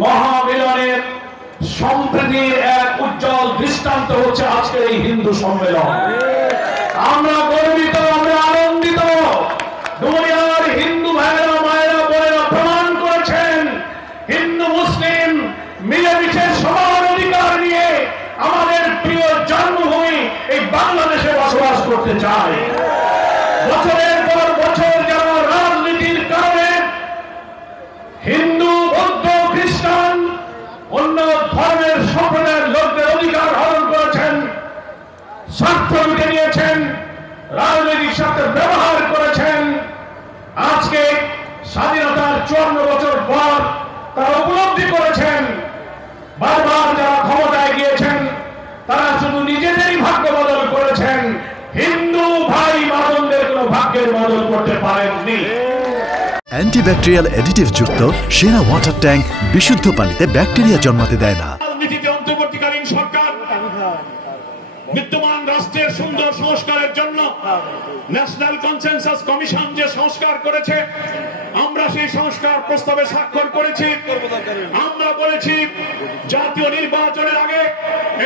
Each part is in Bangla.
মহামিলনের সম্প্রীতির এক উজ্জ্বল দৃষ্টান্ত হচ্ছে আজকের এই হিন্দু সম্মেলন। আমরা গর্বিত, আমরা আনন্দিত। দুনিয়ার হিন্দু ভাইয়েরা, মায়েরা, বোনেরা প্রমাণ করেছেন হিন্দু মুসলিম মিলেমিশে সমান অধিকার নিয়ে আমাদের প্রিয় জন্মভূমি এই বাংলাদেশে বসবাস করতে চায়। বছরের পর বছর যারা রাজনীতির কারণে হিন্দু, বৌদ্ধ, খ্রিস্টান, অন্য ধর্মের সম্প্রদায়ের লোকদের অধিকার হরণ করেছেন, স্বার্থ লুটে নিয়েছেন, রাজনৈতিক স্বার্থে ব্যবহার করেছেন, আজকে স্বাধীনতার 54 বছর পর তারা উপলব্ধি করেছেন বারবার যারা ক্ষমতায় গিয়েছেন তারা শুধু নিজেদেরই ভাগ্য বদল করেছেন, হিন্দু ভাই বোনদের কোনো ভাগ্যের বদল করতে পারেননি। অ্যান্টিব্যাকটেরিয়াল অ্যাডিটিভ যুক্ত সেরা ওয়াটার ট্যাঙ্ক বিশুদ্ধ পানিতে ব্যাকটেরিয়া জন্মাতে দেয় না। রাজনীতিতে অন্তর্বর্তীকালীন সরকার বিদ্যমান রাষ্ট্রের সুন্দর সংস্কারের জন্য ন্যাশনাল কনসেনসাস কমিশন যে সংস্কার করেছে, আমরা সেই সংস্কার প্রস্তাবে স্বাক্ষর করেছি। আমরা বলেছি জাতীয় নির্বাচনের আগে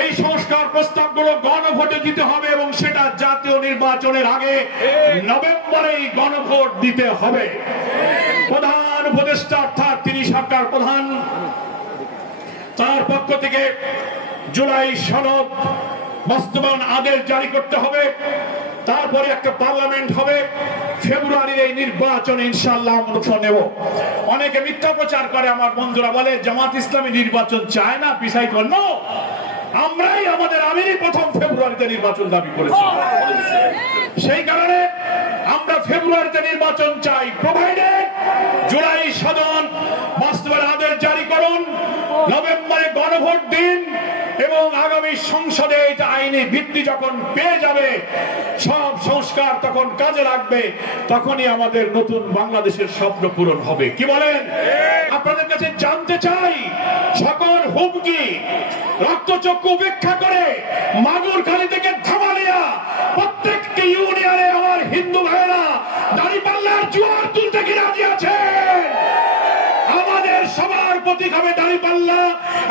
এই সংস্কার প্রস্তাবগুলো গণভোটে দিতে হবে এবং সেটা জাতীয় নির্বাচনের আগে নভেম্বরেই গণভোট দিতে হবে। প্রধান উপদেষ্টা অর্থাৎ তিনি সরকার প্রধান, তার পক্ষ থেকে জুলাই সনদ বাস্তবায়ন আদেশ জারি করতে হবে। তারপরে একটা পার্লামেন্ট হবে। ফেব্রুয়ারির এই নির্বাচনে ইনশাআল্লাহ আমরা অংশ নেব। অনেকে মিথ্যা প্রচার করে, আমার বন্ধুরা বলে জামাত ইসলামী নির্বাচন চায় না, পিছাই করল। আমরাই আমাদের আমিরই প্রথম ফেব্রুয়ারিতে নির্বাচন দাবি করেছি। সেই কারণে আমরা ফেব্রুয়ারিতে নির্বাচন চাই, প্রোভাইডেড জুলাই সদন বাস্তবায়ন আদেশ জারি করুন, নভেম্বরে গণভোট দিন এবং আগামী সংসদে এটা আইনি ভিত্তি যখন পেয়ে যাবে, সব সংস্কার তখন কাজে লাগবে, তখনই আমাদের নতুন বাংলাদেশের স্বপ্ন পূরণ হবে। কি বলেন? আপনাদের কাছে জানতে চাই, সকল হুমকি রক্তচক্ষু উপেক্ষা করে মাগুরখালী থেকে ধামালিয়া প্রত্যেকটি ইউনিয়নে আমার হিন্দু ভাইয়েরা দাঁড়িপাল্লার জোয়ার তুলতে কি রাজি আছেন? আমাদের সবার প্রতীক হবে দাঁড়িপাল্লা।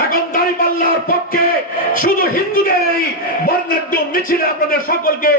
এখন দাঁড়িপাল্লার পক্ষে শুধু হিন্দুদের এই বর্ণাঢ্য মিছিলে আপনাদের সকলকে